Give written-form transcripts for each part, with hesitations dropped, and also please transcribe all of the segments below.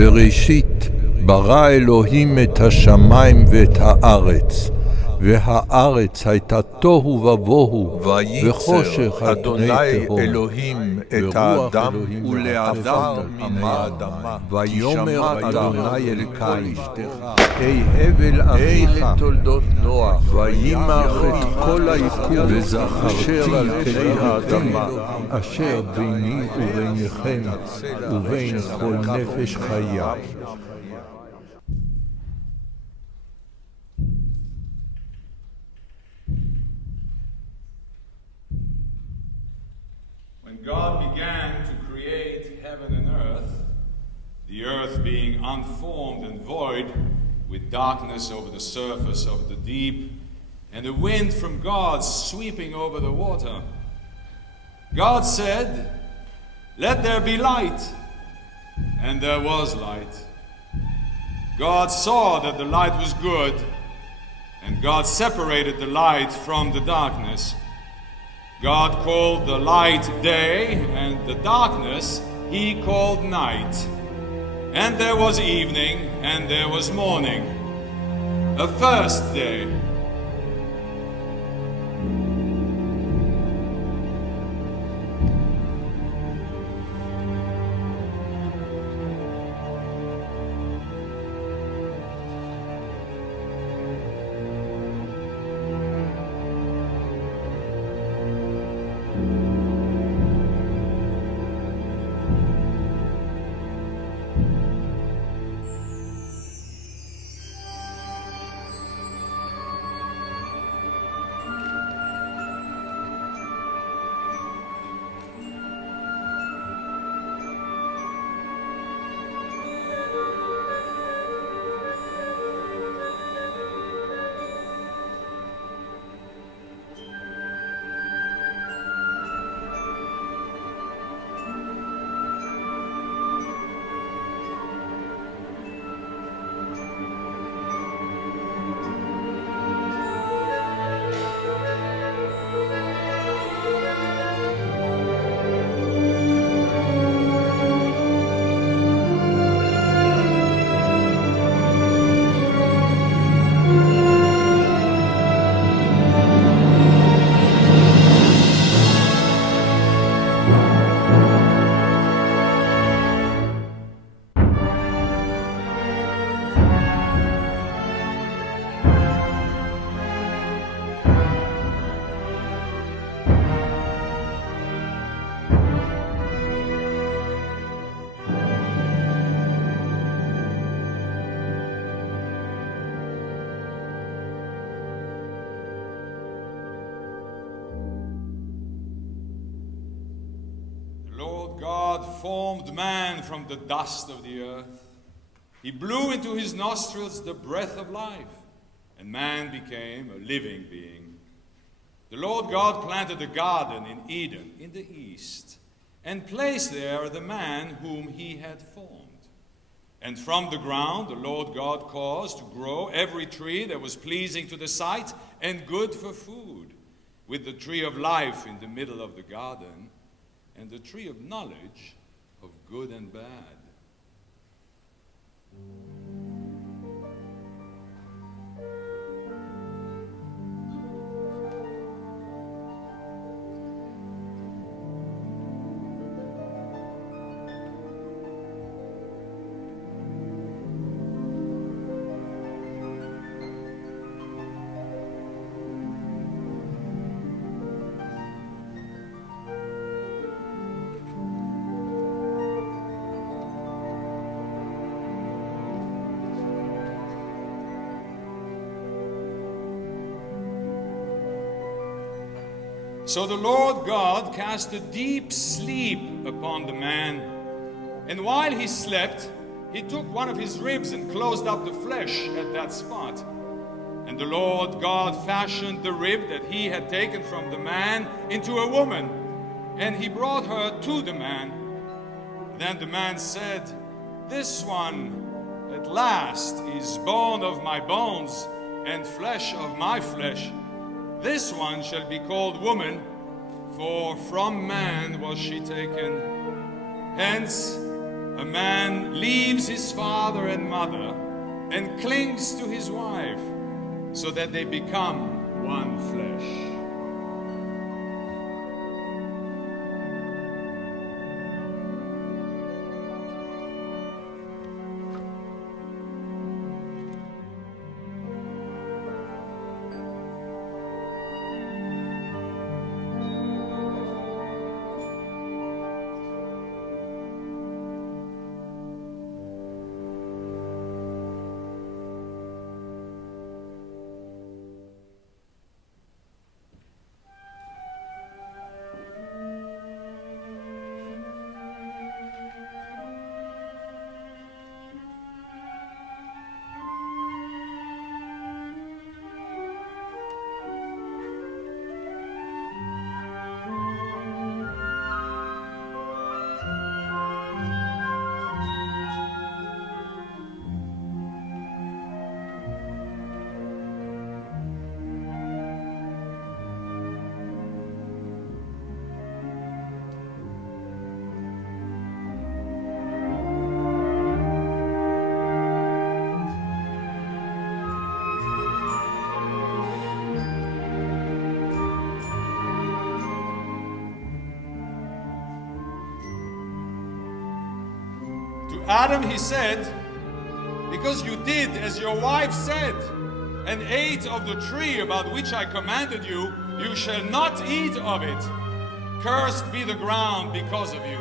בראשית ברא אלוהים את השמיים ואת הארץ, והארץ הייתה תוהו ובוהו, וחושך על פני תהום. אלוהים את האדם ולאדם מן האדמה. ויאמר אדוני אל קין, אי הבל אחיך תולדות נוח, וימח את כל היקום וזכרתי אשר על את פני האדמה, אשר ביני וביניכם ובין כל נפש חיה. When God began to create heaven and earth, the earth being unformed and void, with darkness over the surface of the deep, and a wind from God sweeping over the water, God said, "Let there be light," and there was light. God saw that the light was good, and God separated the light from the darkness. God called the light day, and the darkness he called night. And there was evening, and there was morning, a first day. God formed man from the dust of the earth. He blew into his nostrils the breath of life, and man became a living being. The Lord God planted a garden in Eden in the east, and placed there the man whom he had formed. And from the ground the Lord God caused to grow every tree that was pleasing to the sight and good for food, with the tree of life in the middle of the garden, and the tree of knowledge of good and bad. So the Lord God cast a deep sleep upon the man, and while he slept, he took one of his ribs and closed up the flesh at that spot. And the Lord God fashioned the rib that he had taken from the man into a woman, and he brought her to the man. Then the man said, "This one at last is bone of my bones and flesh of my flesh. This one shall be called woman, for from man was she taken. Hence, a man leaves his father and mother and clings to his wife, so that they become one flesh. Adam, he said, because you did as your wife said, and ate of the tree about which I commanded you, you shall not eat of it. Cursed be the ground because of you.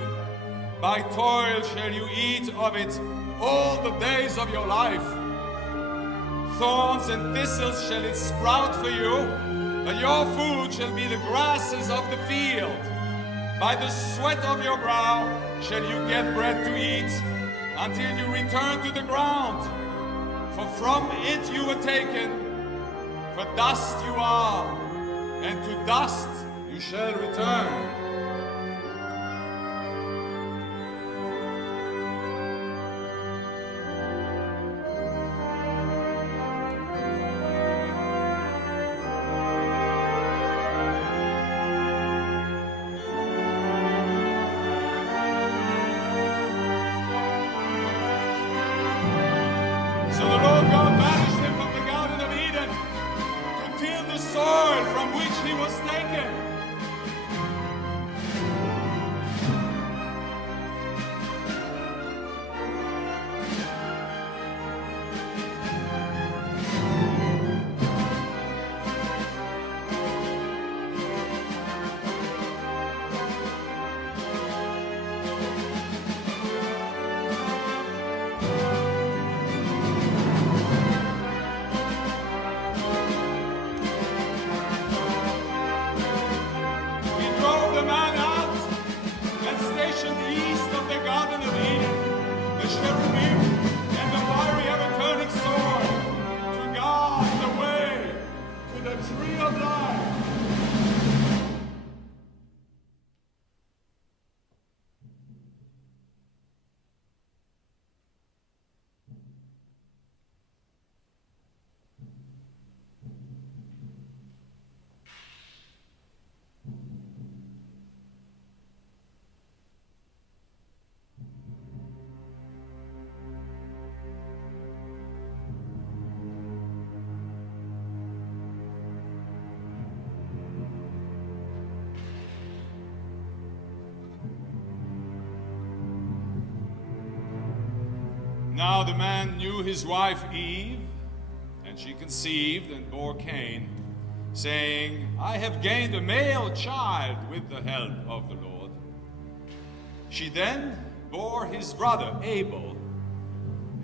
By toil shall you eat of it all the days of your life. Thorns and thistles shall it sprout for you, but your food shall be the grasses of the field. By the sweat of your brow shall you get bread to eat, until you return to the ground. For from it you were taken, for dust you are, and to dust you shall return. So the Lord God banished him from the Garden of Eden to till the soil from which he was taken. The man out and stationed east of the Garden of Eden the cherubim and the fiery ever-turning sword to guard the way to the tree of life. Now the man knew his wife Eve, and she conceived and bore Cain, saying, I have gained a male child with the help of the Lord. She then bore his brother Abel.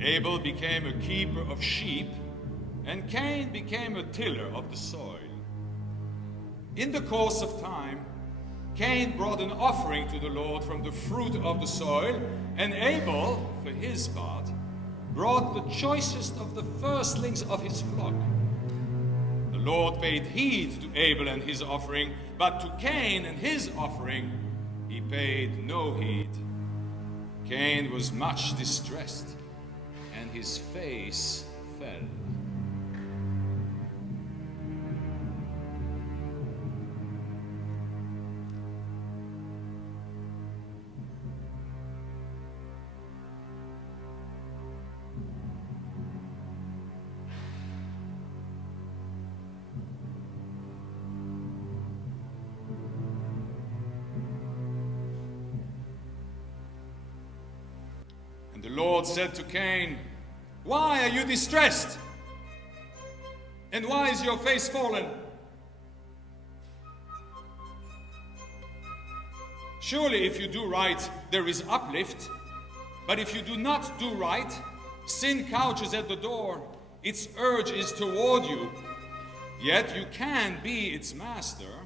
Abel became a keeper of sheep, and Cain became a tiller of the soil. In the course of time, Cain brought an offering to the Lord from the fruit of the soil, and Abel, for his part, brought the choicest of the firstlings of his flock. The Lord paid heed to Abel and his offering, but to Cain and his offering he paid no heed. Cain was much distressed, and his face fell. the Lord said to Cain, "Why are you distressed? And why is your face fallen? Surely if you do right, there is uplift. But if you do not do right, sin couches at the door. Its urge is toward you. Yet you can be its master."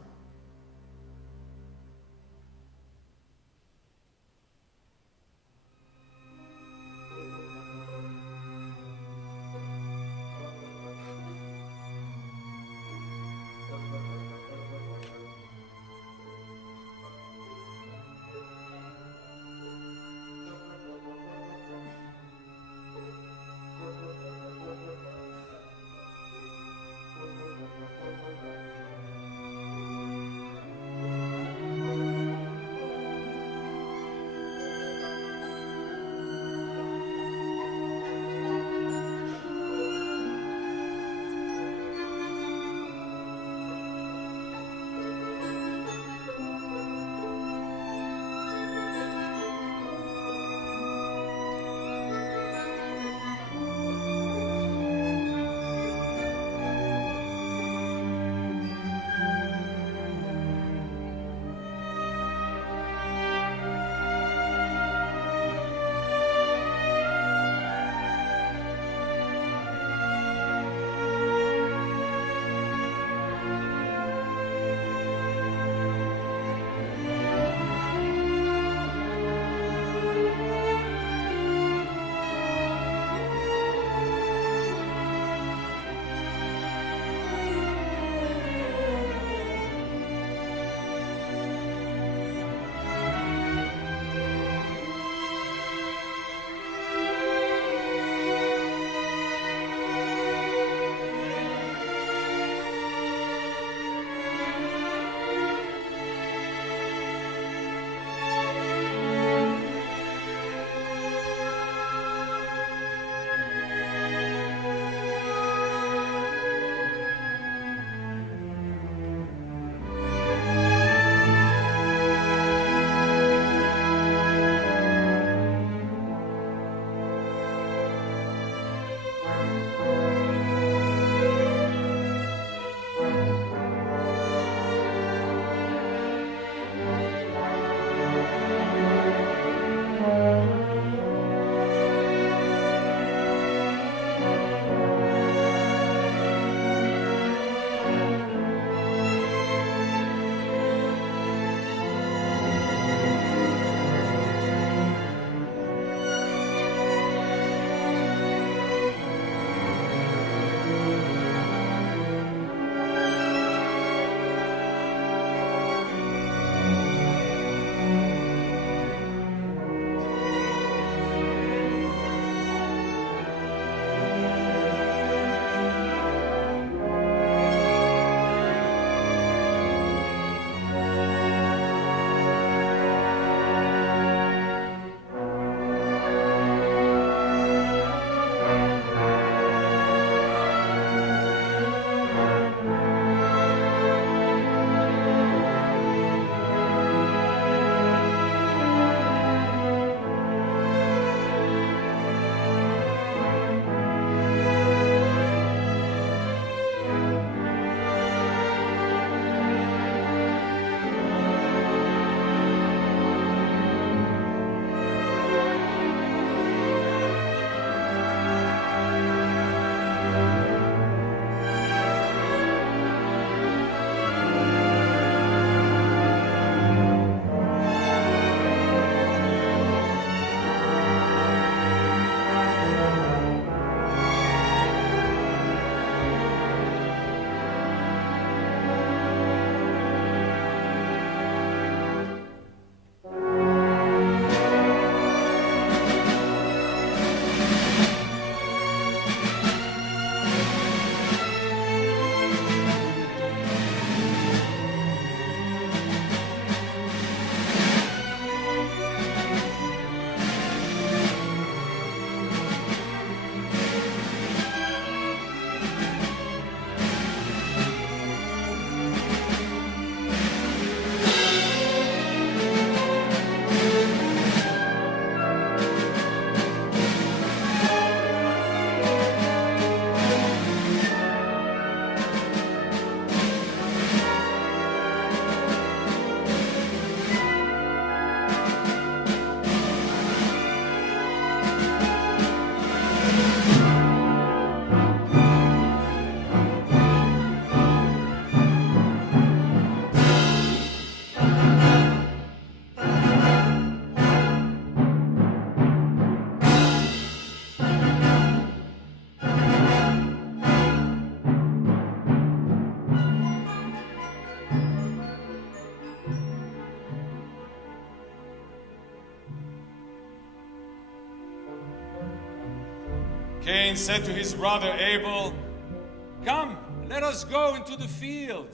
Cain said to his brother Abel, "Come, let us go into the field."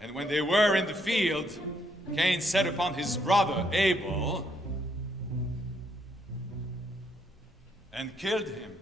And when they were in the field, Cain set upon his brother Abel and killed him.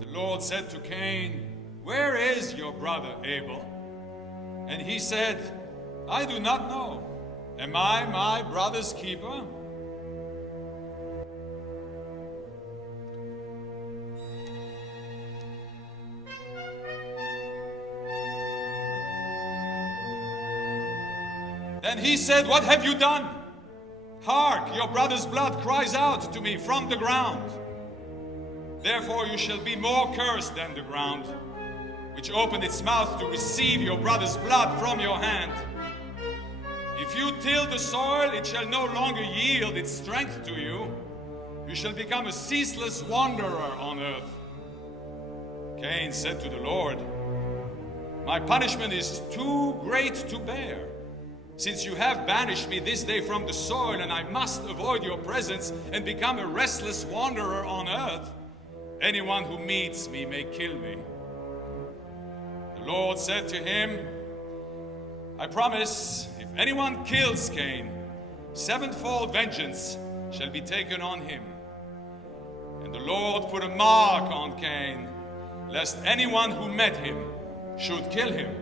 The Lord said to Cain, "Where is your brother Abel?" And he said, "I do not know. Am I my brother's keeper?" Then he said, "What have you done? Hark, your brother's blood cries out to me from the ground. Therefore you shall be more cursed than the ground, which opened its mouth to receive your brother's blood from your hand. If you till the soil, it shall no longer yield its strength to you. You shall become a ceaseless wanderer on earth." Cain said to the Lord, "My punishment is too great to bear, since you have banished me this day from the soil, and I must avoid your presence and become a restless wanderer on earth. Anyone who meets me may kill me." The Lord said to him, "I promise, if anyone kills Cain, sevenfold vengeance shall be taken on him." And the Lord put a mark on Cain, lest anyone who met him should kill him.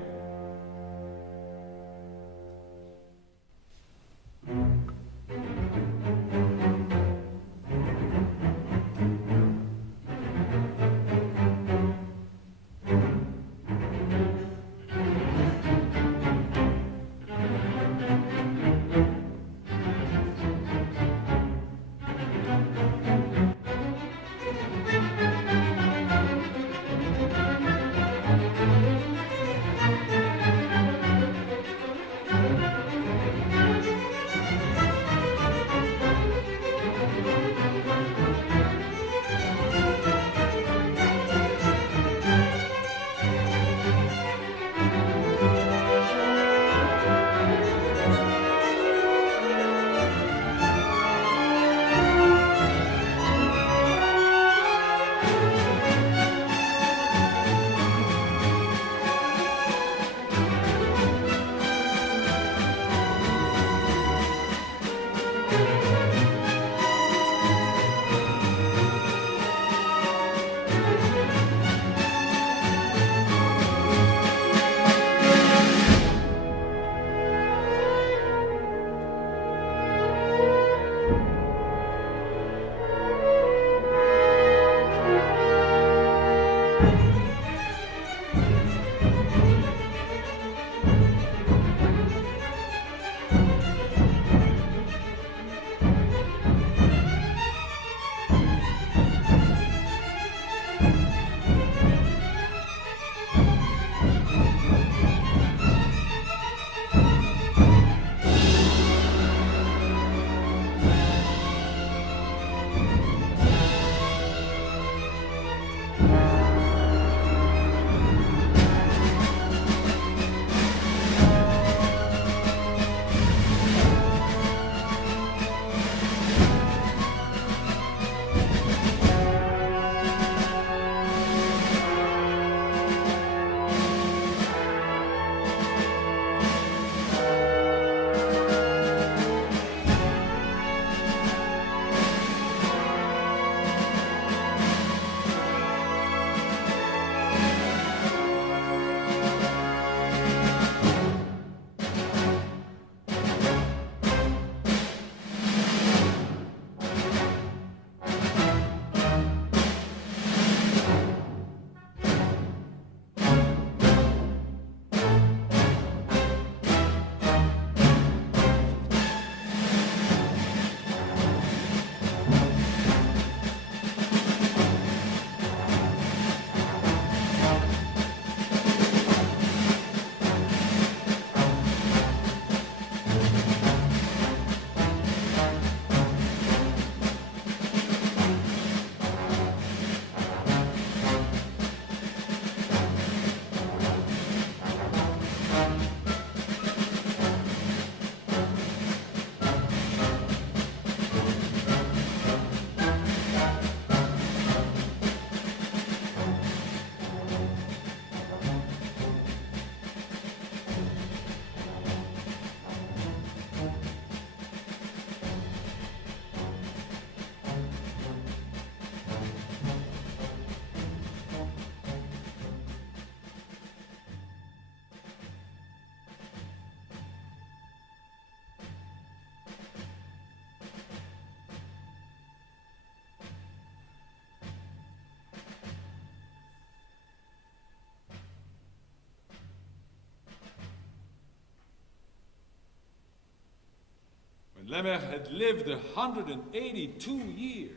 When Lamech had lived 182 years,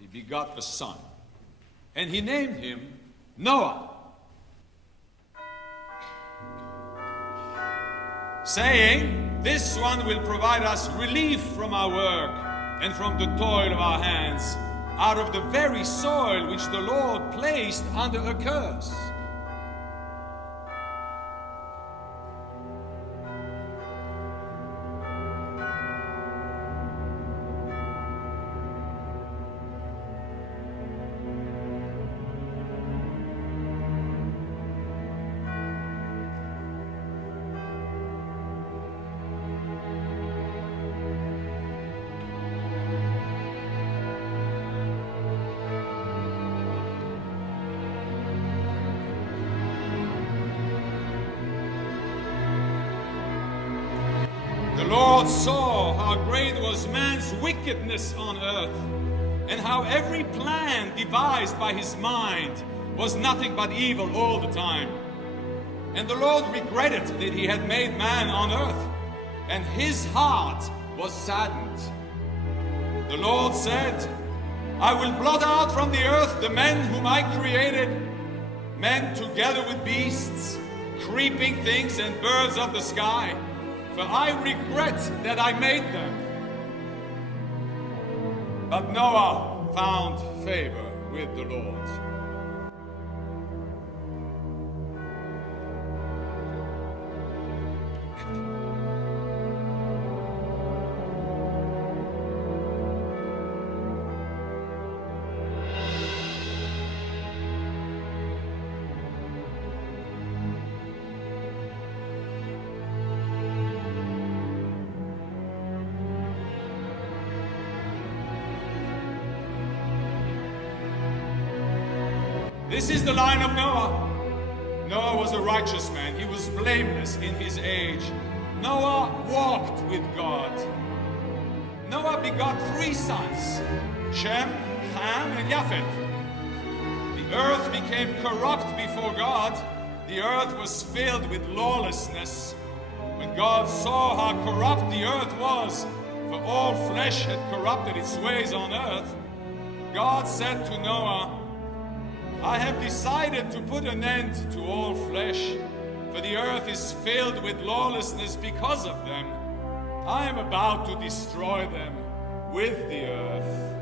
he begot a son, and he named him Noah, saying, "This one will provide us relief from our work and from the toil of our hands, out of the very soil which the Lord placed under a curse." The Lord saw how great was man's wickedness on earth, and how every plan devised by his mind was nothing but evil all the time. And the Lord regretted that he had made man on earth, and his heart was saddened. The Lord said, "I will blot out from the earth the men whom I created, men together with beasts, creeping things and birds of the sky, for I regret that I made them." But Noah found favor with the Lord. This is the line of Noah. Noah was a righteous man. He was blameless in his age. Noah walked with God. Noah begot 3 sons, Shem, Ham, and Japheth. The earth became corrupt before God. The earth was filled with lawlessness. When God saw how corrupt the earth was, for all flesh had corrupted its ways on earth, God said to Noah, "I have decided to put an end to all flesh, for the earth is filled with lawlessness because of them. I am about to destroy them with the earth."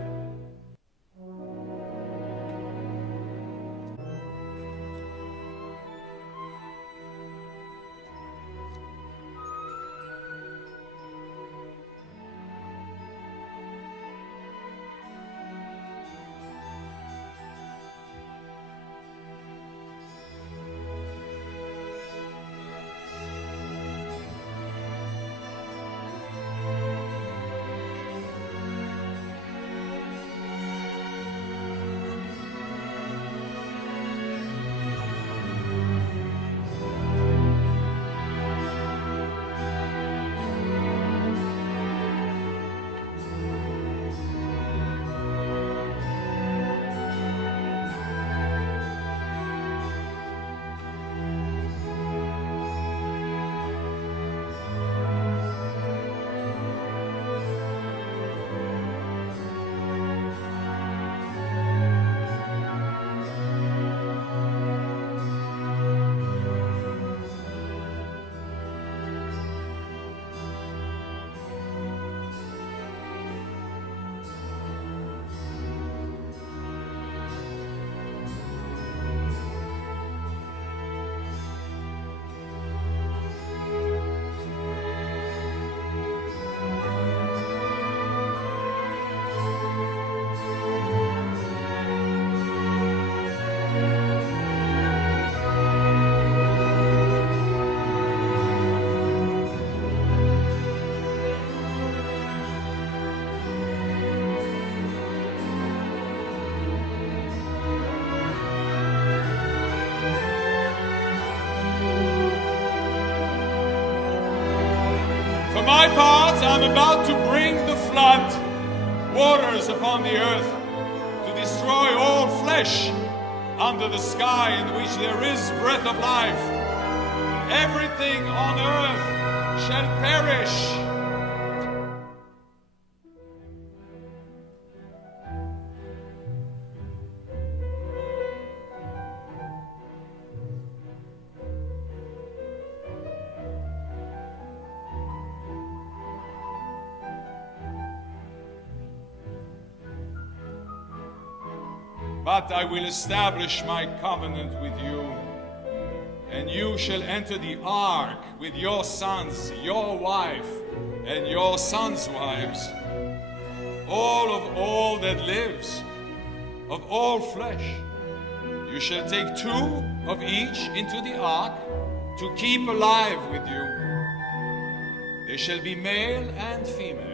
For my part, I'm about to bring the flood waters upon the earth to destroy all flesh under the sky in which there is breath of life. Everything on earth shall perish. But I will establish my covenant with you, and you shall enter the ark with your sons, your wife, and your sons' wives, all that lives, of all flesh. You shall take 2 of each into the ark to keep alive with you. They shall be male and female.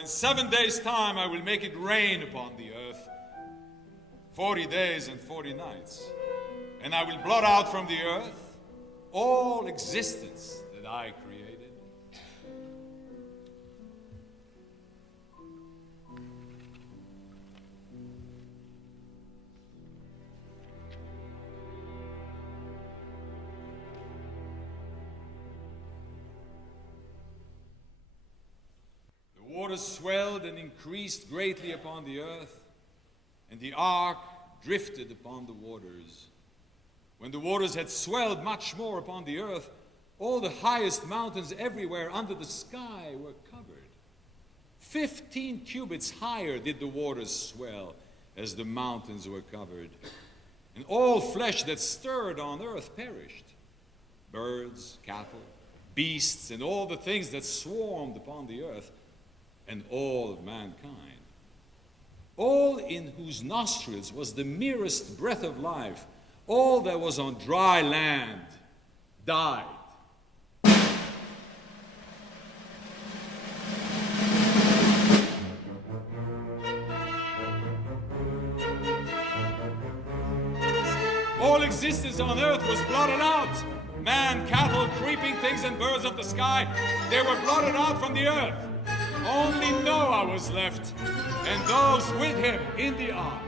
In 7 days' time I will make it rain upon the earth, 40 days and 40 nights. And I will blot out from the earth all existence that I created. The waters swelled and increased greatly upon the earth, and the ark drifted upon the waters. When the waters had swelled much more upon the earth, all the highest mountains everywhere under the sky were covered. 15 cubits higher did the waters swell as the mountains were covered. And all flesh that stirred on earth perished. Birds, cattle, beasts, and all the things that swarmed upon the earth, and all of mankind. All in whose nostrils was the merest breath of life, all that was on dry land, died. All existence on earth was blotted out. Man, cattle, creeping things, and birds of the sky, they were blotted out from the earth. Only Noah was left, and those with him in the ark.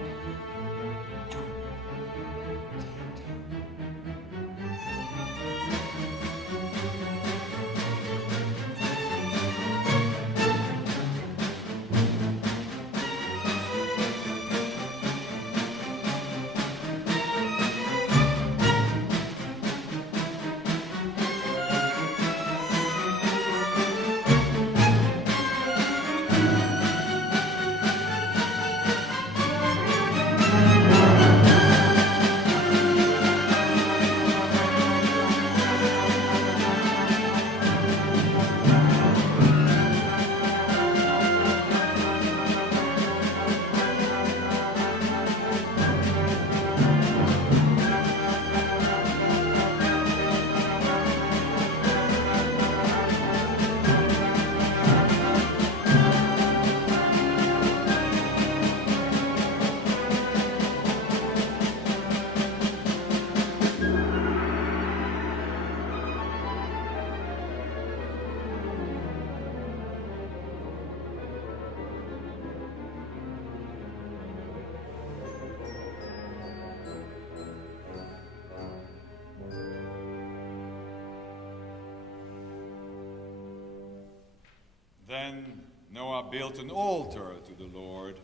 Then Noah built an altar to the Lord,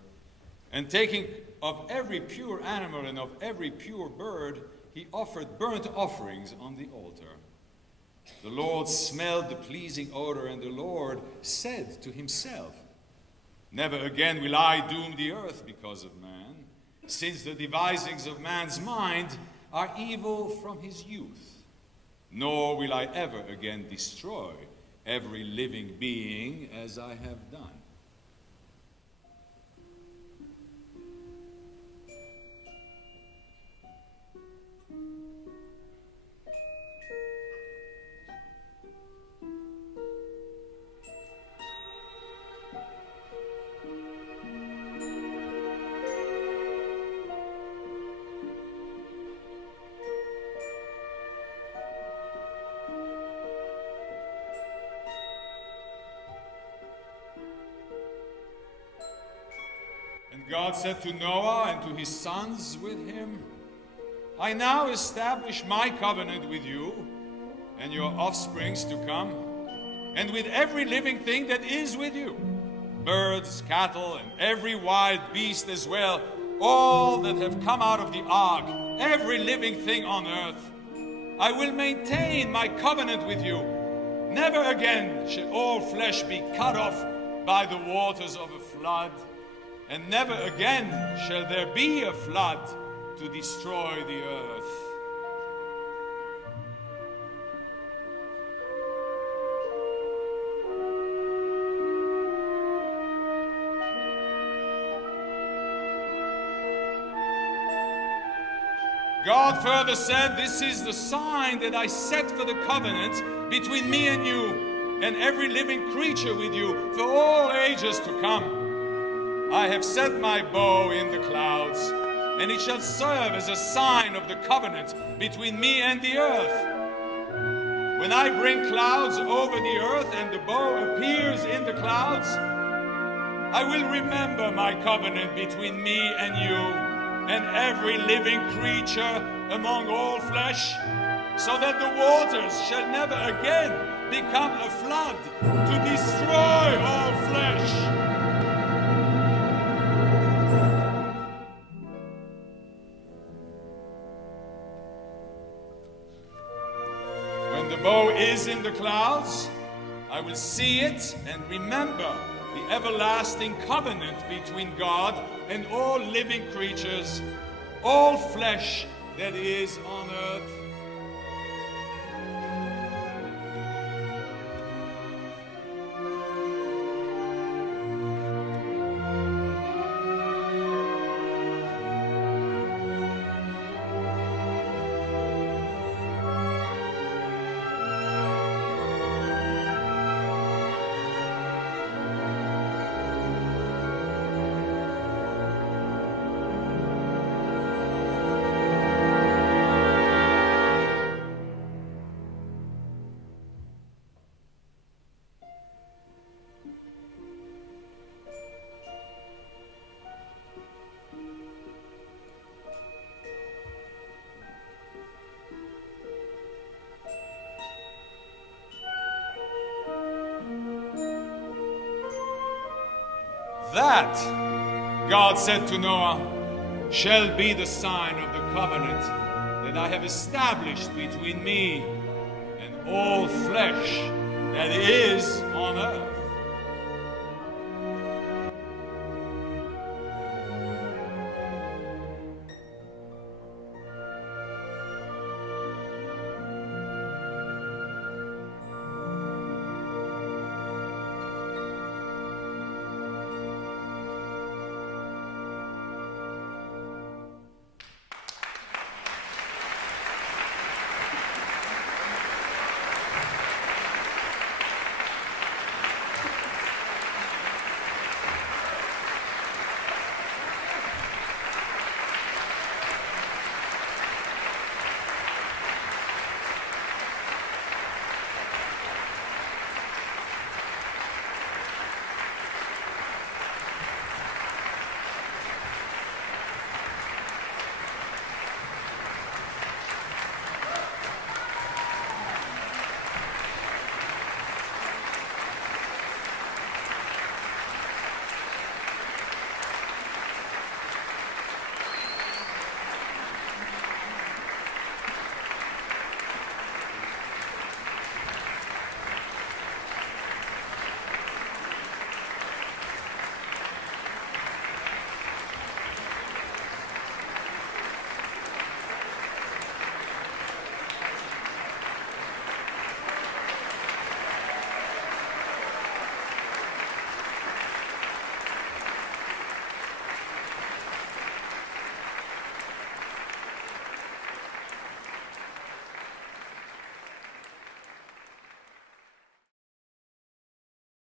and taking of every pure animal and of every pure bird, he offered burnt offerings on the altar. The Lord smelled the pleasing odor, and the Lord said to himself, "Never again will I doom the earth because of man, since the devisings of man's mind are evil from his youth. Nor will I ever again destroy every living being as I have done." And God said to Noah and to his sons with him, "I now establish my covenant with you and your offsprings to come, and with every living thing that is with you, birds, cattle, and every wild beast as well, all that have come out of the ark, every living thing on earth. I will maintain my covenant with you. Never again shall all flesh be cut off by the waters of a flood, and never again shall there be a flood to destroy the earth." God further said, "This is the sign that I set for the covenant between me and you, and every living creature with you, for all ages to come. I have set my bow in the clouds, and it shall serve as a sign of the covenant between me and the earth. When I bring clouds over the earth and the bow appears in the clouds, I will remember my covenant between me and you and every living creature among all flesh, so that the waters shall never again become a flood to destroy all flesh." When the bow is in the clouds, I will see it and remember the everlasting covenant between God and all living creatures, all flesh that is on earth. That, God said to Noah, shall be the sign of the covenant that I have established between me and all flesh that is on earth.